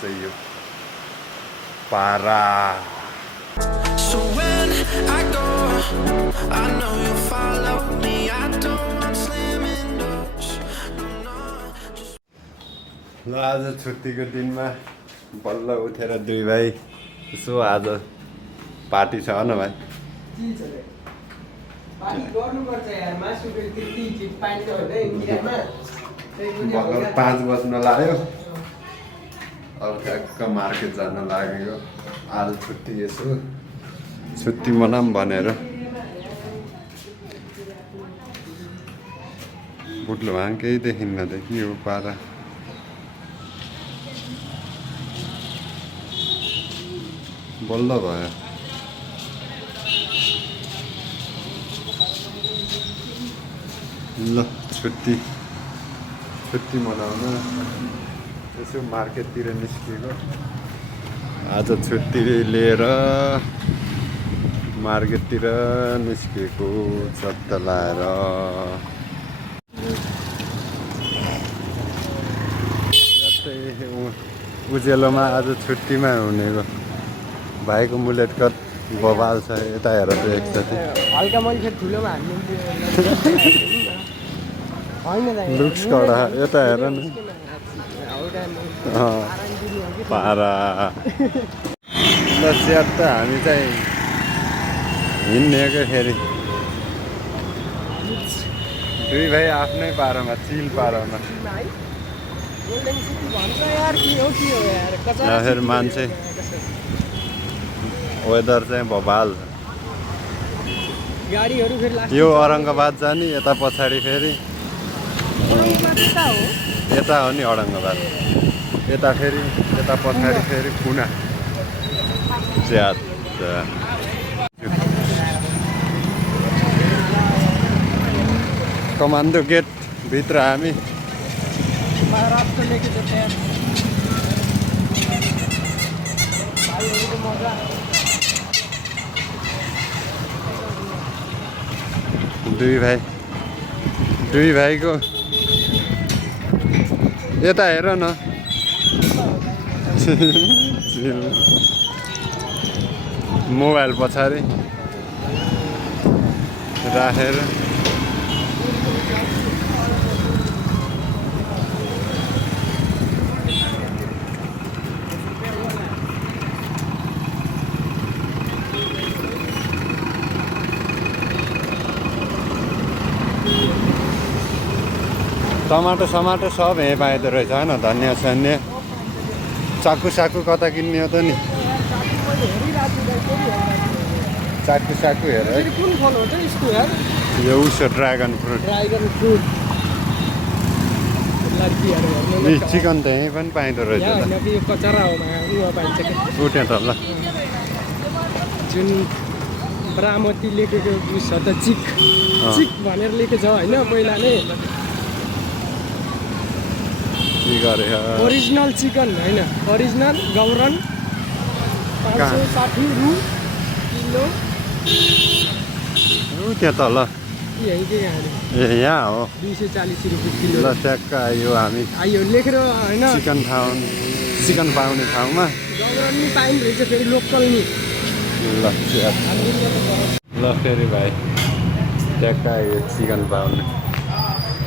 चाहिँ यो पारा So when I go, I know you'll follow me. I don't want slamming doors. ल आज छुट्टीको दिनमा बल्ल उठेर दुई भाइ यसो आज पार्टी छ न भाइ भर्खर 5 बज्न लाग्यो अब ठ्याक्क मार्केट जान लागेको आज छुट्टी यसो छुट्टी मनाऊँ भनेर बुट्लो भाङ केही देखिन्न त के हो पारा बल्ल भयो ल छुट्टी मनाउन यसो मार्केटतिर निस्किएको आज छुट्टी लिएर मार्केटतिर निस्किएको चट्ट लाएर उजेलोमा आज छुट्टीमा हुनेको भाइको मुलेट कट बबाल छ यता हेर त एकचोटि हल्का मैले ठुलोमा लुक्स कडा यता हेर न पारा ल च्याट हामी चाहिँ हिँड्नेको फेरि दुई भाइ आफ्नै पारामा चिल पारामा फेरि मान्छे वेदर चाहिँ बबाल यो औरङ्गाबाद जाने यता पछाडि फेरि यता हो नि औरङ्गाबाद यता फेरि यता पछाडि फेरि पुना ज्याद कमान्डो गेट भित्र हामी दुई भाइको यता हेर न मोबाइल पछाडि राखेर टमाटो समाटो सब यहीँ पाइँदो रहेछ होइन धनियाँ सन्या चाकु साकु कता किन्ने हो त नि चाकु साकु हेर है यो उसो ड्रागन फ्रुट चिकन त यहीँ पनि पाइँदो रहेछ उठ्यो त ल जुन ब्रामती लेखेको उस त चिक भनेर लेखेको छ होइन पहिलाले ओरिजिनल चिकन होइन ओरिजिनल गौरन 560 रु किलो त्यहाँ तल यहीँ के ए यहाँ हो 240 रुपियाँ किलो ल ट्याक्क आयो हामी आयो लेखेर होइन चिकन पाउने ठाउँमा गौरन नि पाइने रहेछ फेरि लोकल नि ल फेरि भाइ ट्याक्क आयो चिकन पाउने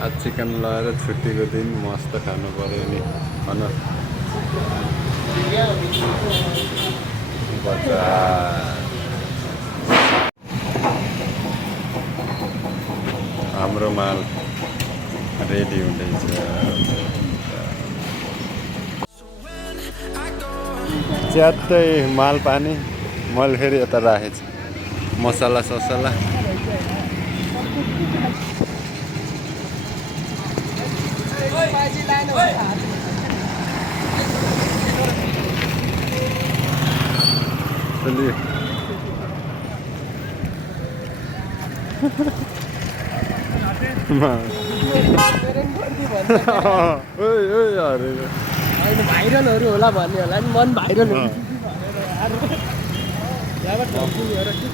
आज चिकन लगाएर छुट्टीको दिन मस्त खानु पऱ्यो नि खान हाम्रो माल रेडी हुँदैछ च्यात्तै माल पानी मैले फेरि यता राखेको छु मसला ससला चलिए भाइरलहरू होला भन्ने होला नि मन भाइरल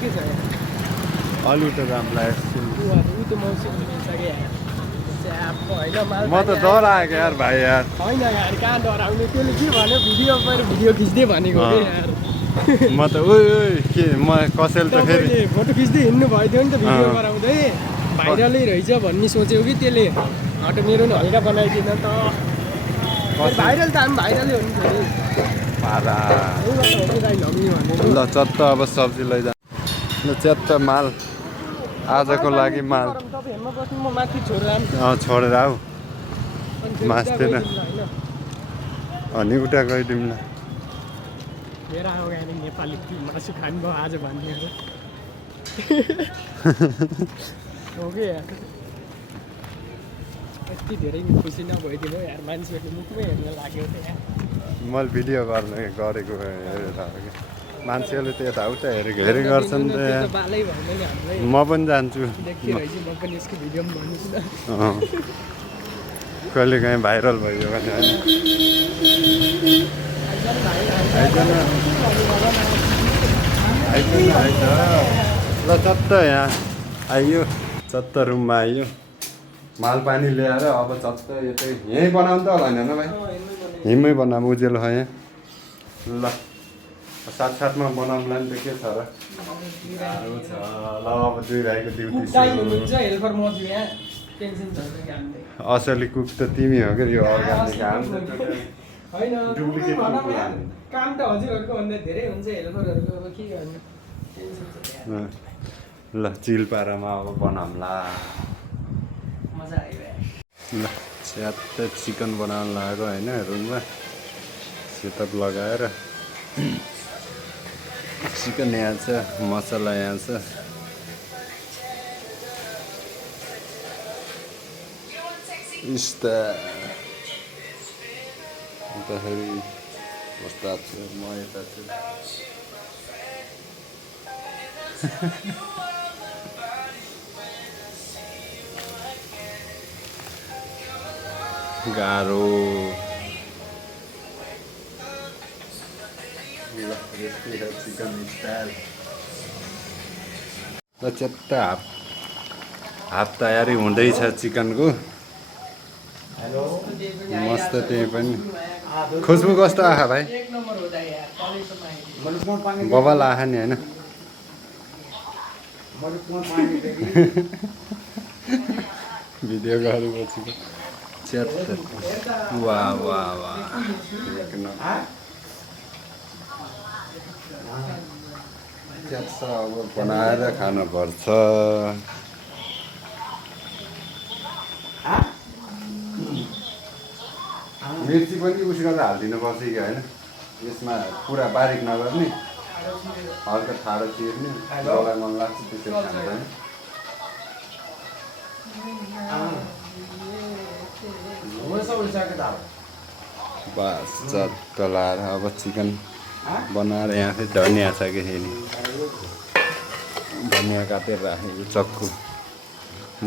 के छ आलु त दाम लाग्यो ऊ त मौसम स्याप होइन माल म त डराएको यार भाइ यार होइन यार कहाँ डराउने त्यसले के भन्यो मैले भिडियो खिच्दै भनेको हो यार म त ओइ के म कसैले त फेरि तपाईँले फोटो खिच्दै हिँड्नु भयो थियो नि त भिडियो गराउँदै भाइरलै रहेछ भन्ने सोच्यो कि त्यसले हट मेरो नि हल्का बनाइदिन त भाइरल त हामी भाइरलै हो नि फेरि पारा यहीँबाट हो कि दाइ लग्ने भनेर ल चत्त अब सब्जी लैजा ल च्यात्त माल आजको लागि माल तपाईँ हेर्न बस्नु म माथि छोडेर छोडेर आऊ मास्दैन अनि उता गइदिउँ ल मेरो अगाडि नेपाली मासु खानुभयो आज भनिदिएर हो कि यार यति धेरै खुसी नभइदिनु यार मान्छेहरूले मुखमै हेर्न लाग्यो त यार मैले भिडियो गरेको हेरेर हो कि मान्छेहरूले त यताउता हेरेको गर्छन् त त्यो यहाँ त बालै भएन नि हामीलाई म पनि जान्छु देखिरहेछ म पनि यसको भिडियो पनि भन्नुहोस् न कहिले काहीँ भाइरल भयो भने होइन आइज ल चत्त यहाँ आइयो चत्त रुममा आइयो माल पानी ल्याएर अब चत्त यतै यहीँ बनाउनु त होला होइन भाइ यहीँमै बनाऊँ उजेलो है ल साथसाथमा बनाउँला नि त के छ र गाह्रो छ ल अब दुई भाइको ड्युटी हेल्पर मजु यहाँ टेन्सन छ असली कुक त तिमी हो क्या यो अर्ग्यानिक हाम होइन डुप्लिकेट भनौँ कुक यार, काम त हजुरहरूको भन्दा धेरै हुन्छ हेल्परहरूको अब के गर्नु टेन्सन छ यार। ल चिलपारामा अब बनाउँला मजा आयो यार। ल स्याट्ट चिकन बनाउनु लागेको होइन रुममा सेटअप लगाएर चिकन यहाँ छ मसला यहाँ छ अन्तखेरि कस्ता छु म यता छु गाह्रो चिकन स्टाइल ल च्यात्त हाफ तयारी हुँदैछ चिकनको मस्त त्यही पनि खुसबु कस्तो आखा भाइ एक नम्बर हुँदा यार कलेजमा आइदियो। बबाल आखा नि होइन भिडियो गरेपछि च्यात्त वा वा वा च्यात्त अब बनाएर खानुपर्छ मिर्ची पनि उस गरेर हालिदिनुपर्छ कि होइन यसमा पुरा बारिक नगर्ने हल्का ठाडो चिर्ने मलाई मन लाग्छ त्यसरी खान्छ बस चट्ट लाएर अब चिकन बनाएर यहाँ फेरि धनियाँ छ कि फेरि धनियाँ काटेर राखेको चक्कु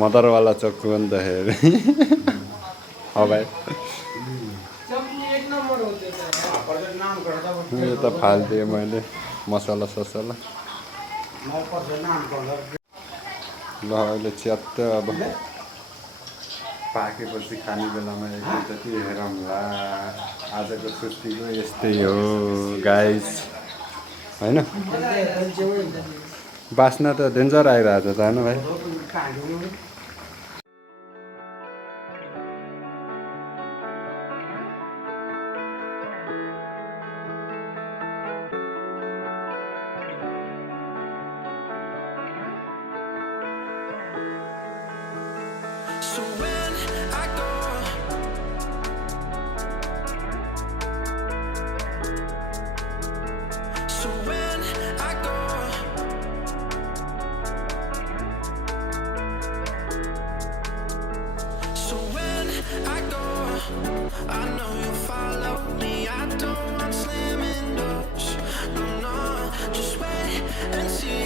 मदरवाला चक्कु हो नि त फेरि भाइ एक नम्बर हो त्यो त यार। यो त फालिदिएँ मैले मसला ससला ल अहिले च्यात्त अब पाकेपछि खाने बेलामा एकैचोटि हेरौँला आजको छुट्टीको यस्तै हो गाइस होइन बास्ना त डेन्जर आइरहेको छ त होइन भाइ So when I go, so when I go, so when I go, I know you'll follow me. I don't want slamming doors, no, no. Just wait and see.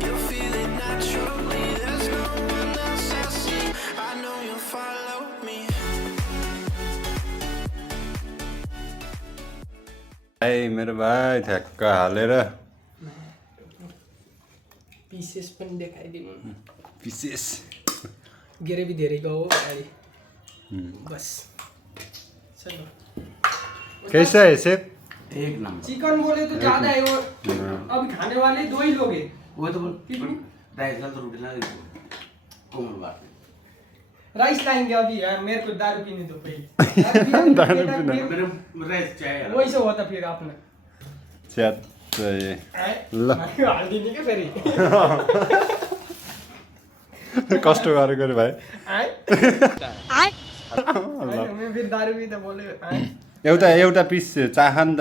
You'll feel it naturally. There's no one else I see. I know you'll follow me. भाइ मेरो भाइ ठ्याक्क हालेर pieces पनि देखाइदिनु विशेष gravy धेरैको हो अहिले बस चलो कैसा है शेफ? एक नंबर। चिकन बोले तो ज्यादा है वो अभी खाने वाले 2 ही लोग हैं वो तो कितनी? राइस का तो रोटी ना कोमल बात राइस लाएंगे अभी यार मेरे को दारू पीने दो पहले दारू पीना। मेरे राइस चाहिए वैसे होता फिर आपने च्यात चाहिए। ल हालिदिने क्या फेरि कष्ट गरेको रे भाइ। आए मैं फिर दारू पीता बोले आए एउटा पिस चाह नि त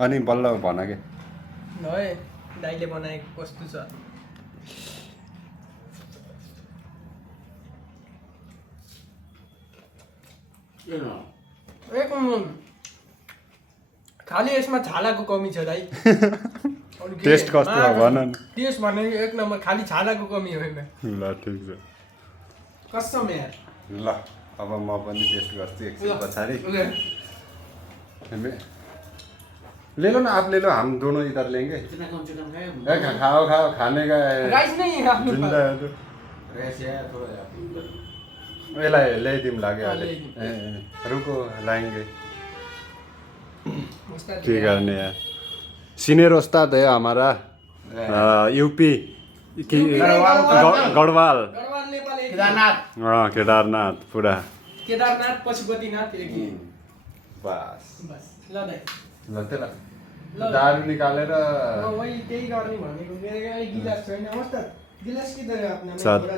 अनि बल्ल भन के। है दाइले बनाएको कस्तो छ एक खाली यसमा छालाको कमी छ दाइ अरू के? टेस्ट कस्तो हो भन न। टेस्ट भने एक नम्बर खाली छालाको कमी होइन ल ठिक छ। कसम यार ल अब म पनि टेस्ट गर्छु एकछिन पछाडि। ले लो ना आप ले लो हम दोनों इधर लेंगे। इतना कम चिकन खाए खाओ खाओ खाने का है। राइस नहीं है आफ्नो जिंदा है तो राइस है थोड़ा यसलाई ल्याइदिउँ लाग्यो हाँ, अहिले ल्याइदिउँ। रुको लाएंगे उस्ताद के करने यार। सीनियर उस्ताद है हमारा यूपी की गढ़वाल गढवाल नेपाल एक केदारनाथ केदारनाथ पुरा केदारनाथ पशुपतिनाथ एक ही। बस बस ल दाइ ल त्यसलाई ल। दारू निकालेर वही त्यही गर्ने भनेको मेरो गाडी गिलास छैन उस्ताद गिलास किधर है अपना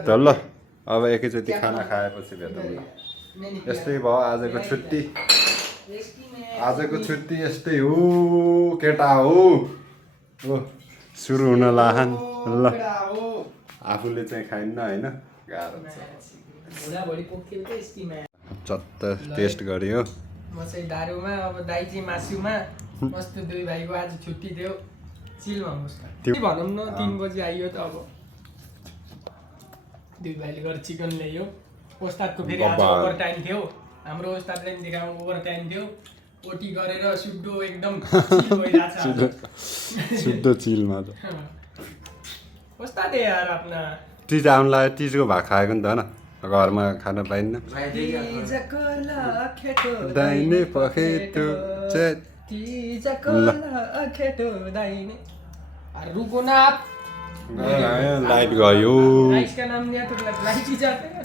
त ल अब एकैचोटि खाना खाएपछि भेटौँ ल। यस्तै भयो आजको छुट्टी। आजको छुट्टी यस्तै हो केटा हो सुरु हुन लाहान ल। आफूले चाहिँ खाइन्न होइन गाह्रो छ। भुँडाभरि पोखिएको स्किमा चत्त टेस्ट गऱ्यो म चाहिँ दारूमा अब दाइ चाहिँ मासुमा मस्त दुई भाइको आज छुट्टी थियो चिल भन्नुहोस् न त्यो- भनौँ न 3 बजी आइयो त अब दुई भाइले गएर चिकन ल्यायो ओस्तादको फेरि आज बाबा। ओभर टाइम थियो हाम्रो ओस्तादले पनि देखाउनु ओभर टाइम थियो ओटी गरेर सुड्डो एकदम चिल भइरहेछ आज। शुद्ध चिलमा त ओस्ताद है यार आफ्ना तिज आउनु लाग्यो तिजको भाग खाएको नि त होइन घरमा खान पाइन्न। दाहिने पखेटो दाहिने रुको ना आप लाइट गयो राइस का नाम लिया तो लाइट ही जाते हैं